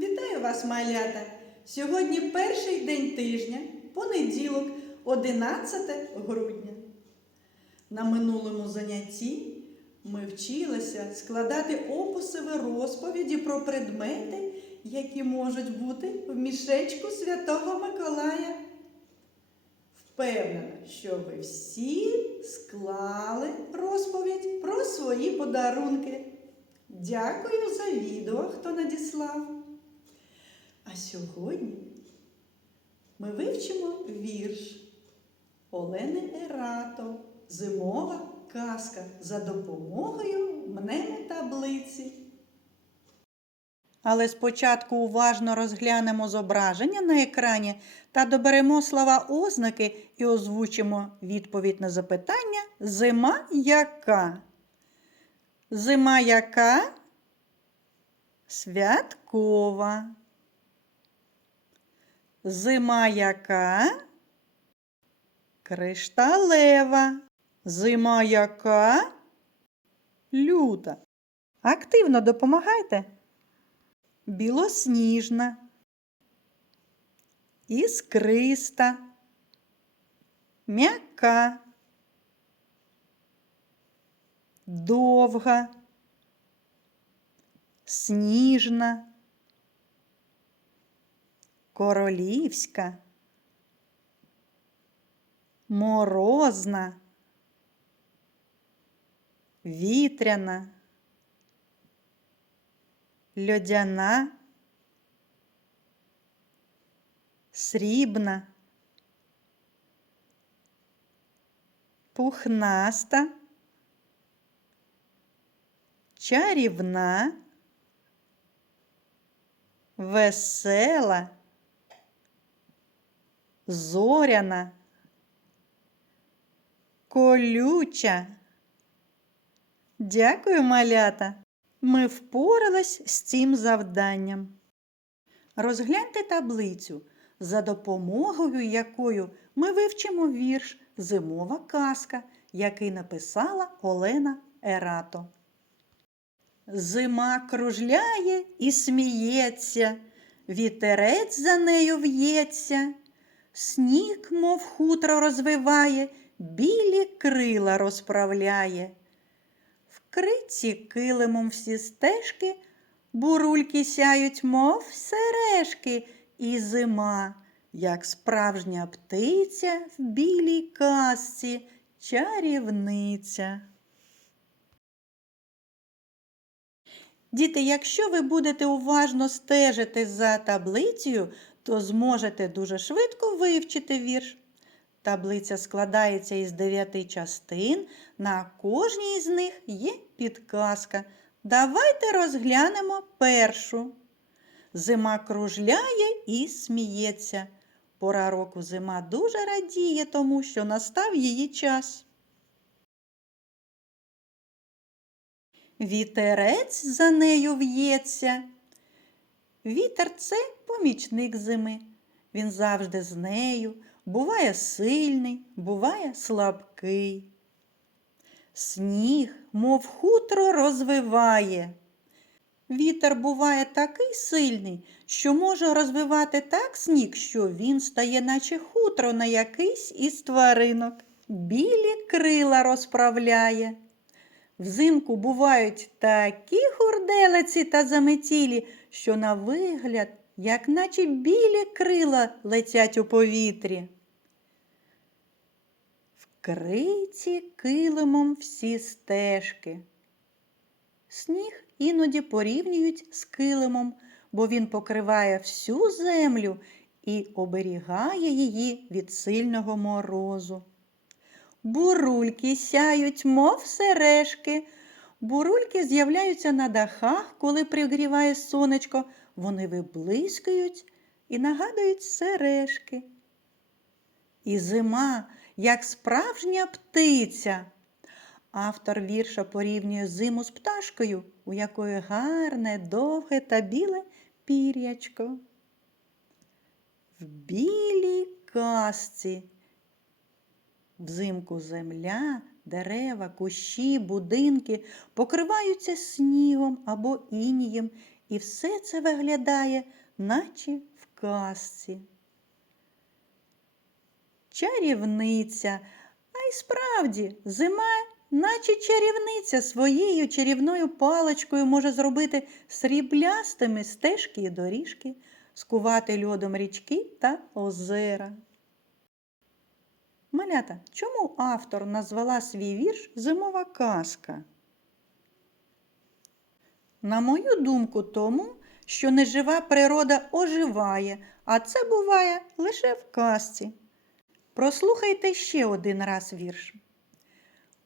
Вітаю вас, малята! Сьогодні перший день тижня, понеділок, 11 грудня. На минулому занятті ми вчилися складати описові розповіді про предмети, які можуть бути в мішечку Святого Миколая. Впевнена, що ви всі склали розповідь про свої подарунки. Дякую за відео, хто надіслав. А сьогодні ми вивчимо вірш Олени Ерато Зимова казка за допомогою мнемотаблиці. Але спочатку уважно розглянемо зображення на екрані та доберемо слова ознаки і озвучимо відповідь на запитання Зима яка? Зима яка? Святкова. Зима яка? Кришталева. Зима яка? Люта. Активно допомагайте. Білосніжна. Іскриста. М'яка. Довга. Сніжна. Королівська. Морозна. Вітряна. Льодяна. Срібна. Пухнаста. Чарівна. Весела. Зоряна. Колюча. Дякую, малята. Ми впорались з цим завданням. Розгляньте таблицю, за допомогою якою ми вивчимо вірш Зимова казка, який написала Олена Ерато. Зима кружляє і сміється, вітерець за нею в'ється, сніг, мов хутро розвиває, білі крила розправляє. Вкриті килимом всі стежки, бурульки сяють, мов сережки, і зима, як справжня птиця в білій казці, чарівниця. Діти, якщо ви будете уважно стежити за таблицею, то зможете дуже швидко вивчити вірш. Таблиця складається із дев'яти частин. На кожній з них є підказка. Давайте розглянемо першу. Зима кружляє і сміється. Пора року зима дуже радіє, тому що настав її час. Вітерець за нею в'ється. Вітер це помічник зими. Він завжди з нею, буває сильний, буває слабкий. Сніг, мов хутро, розвиває. Вітер буває такий сильний, що може розвивати так сніг, що він стає, наче хутро на якийсь із тваринок. Білі крила розправляє. Взимку бувають такі хурделиці та заметілі, що на вигляд, як наче білі крила летять у повітрі. Вкриті килимом всі стежки. Сніг іноді порівнюють з килимом, бо він покриває всю землю і оберігає її від сильного морозу. Бурульки сяють, мов сережки. Бурульки з'являються на дахах, коли пригріває сонечко. Вони виблискують і нагадують сережки. І зима, як справжня птиця. Автор вірша порівнює зиму з пташкою, у якої гарне, довге та біле пір'ячко. В білій казці Взимку земля дерева, кущі, будинки покриваються снігом або інієм, і все це виглядає, наче в казці. Чарівниця. А й справді, зима, наче чарівниця, своєю чарівною паличкою може зробити сріблястими стежки і доріжки, скувати льодом річки та озера. Малята, чому автор назвала свій вірш Зимова казка? На мою думку, тому, що нежива природа оживає, а це буває лише в казці. Прослухайте ще один раз вірш.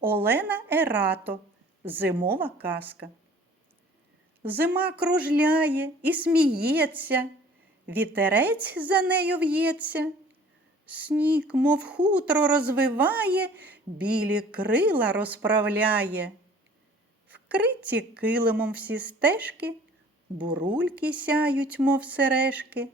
Олена Ерато. Зимова казка. Зима кружляє і сміється, вітерець за нею в'ється. Сніг, мов хутро розвиває, білі крила розправляє. Вкриті килимом всі стежки, бурульки сяють, мов сережки,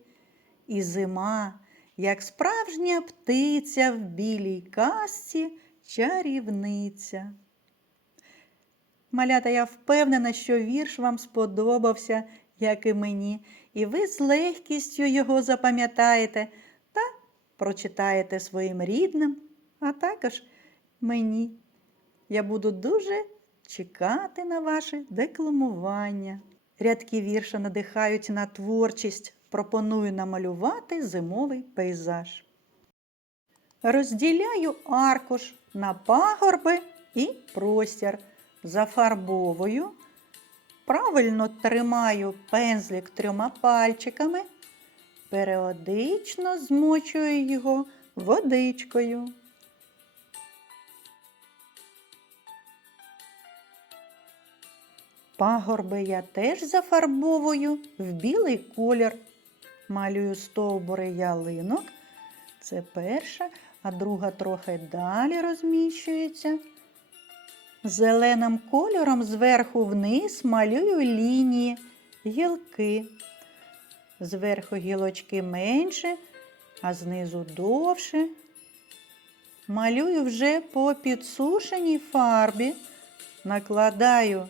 і зима, як справжня птиця в білій касці, чарівниця. Малята, я впевнена, що вірш вам сподобався, як і мені, і ви з легкістю його запам'ятаєте та прочитаєте своїм рідним, а також мені. Я буду дуже чекати на ваше декламування. Рядки вірша надихають на творчість. Пропоную намалювати зимовий пейзаж. Розділяю аркуш на пагорби і простір. Зафарбовую. Правильно тримаю пензлик трьома пальчиками. Періодично змочую його водичкою. Пагорби я теж зафарбовую в білий колір. Малюю стовбури ялинок. Це перша, а друга трохи далі розміщується. Зеленим кольором зверху вниз малюю лінії, гілки. Зверху гілочки менше, а знизу довше. Малюю вже по підсушеній фарбі, накладаю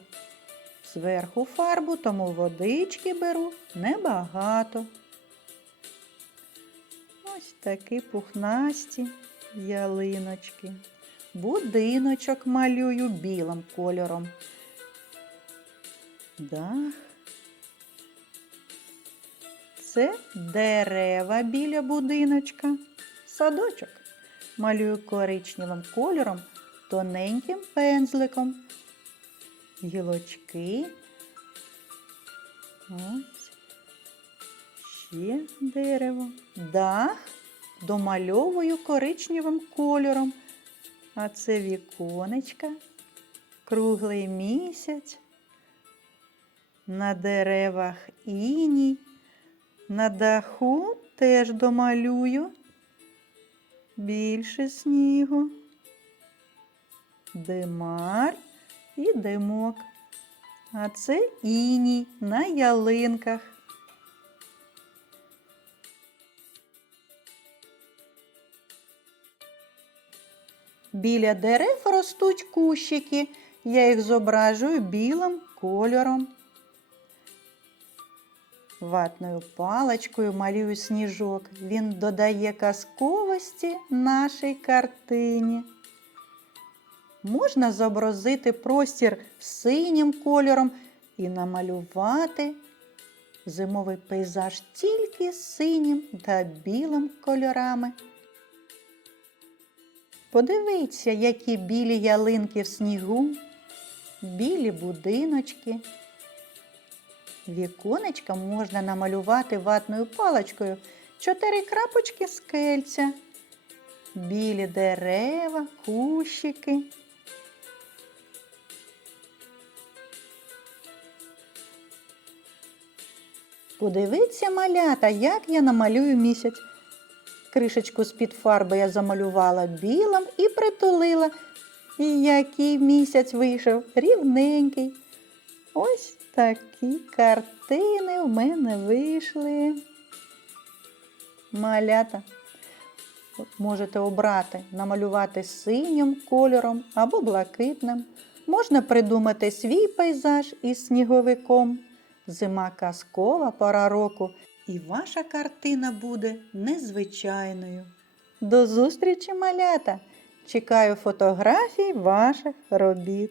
зверху фарбу, тому водички беру небагато. Ось такі пухнасті ялиночки. Будиночок малюю білим кольором. Дах. Це дерева біля будиночка. Садочок. Малюю коричневим кольором, тоненьким пензликом. Гілочки. Ось. Ще дерево. Дах домальовую коричневим кольором. А це віконечка, круглий місяць, на деревах іній, на даху теж домалюю більше снігу, димар і димок. А це іній на ялинках. Біля дерев ростуть кущики. Я їх зображую білим кольором. Ватною паличкою малюю сніжок. Він додає казковості нашій картині. Можна зобразити простір синім кольором і намалювати зимовий пейзаж тільки синім та білим кольорами. Подивіться, які білі ялинки в снігу, білі будиночки. Віконечка можна намалювати ватною паличкою чотири крапочки скельця, білі дерева, кущики. Подивіться, малята, як я намалюю місяць. Кришечку з-під фарби я замалювала білим і притулила. І який місяць вийшов рівненький. Ось такі картини в мене вийшли. Малята. можете обрати, намалювати синім кольором або блакитним. Можна придумати свій пейзаж із сніговиком. Зима казкова пора року, і ваша картина буде незвичайною. До зустрічі, малята! Чекаю фотографій ваших робіт.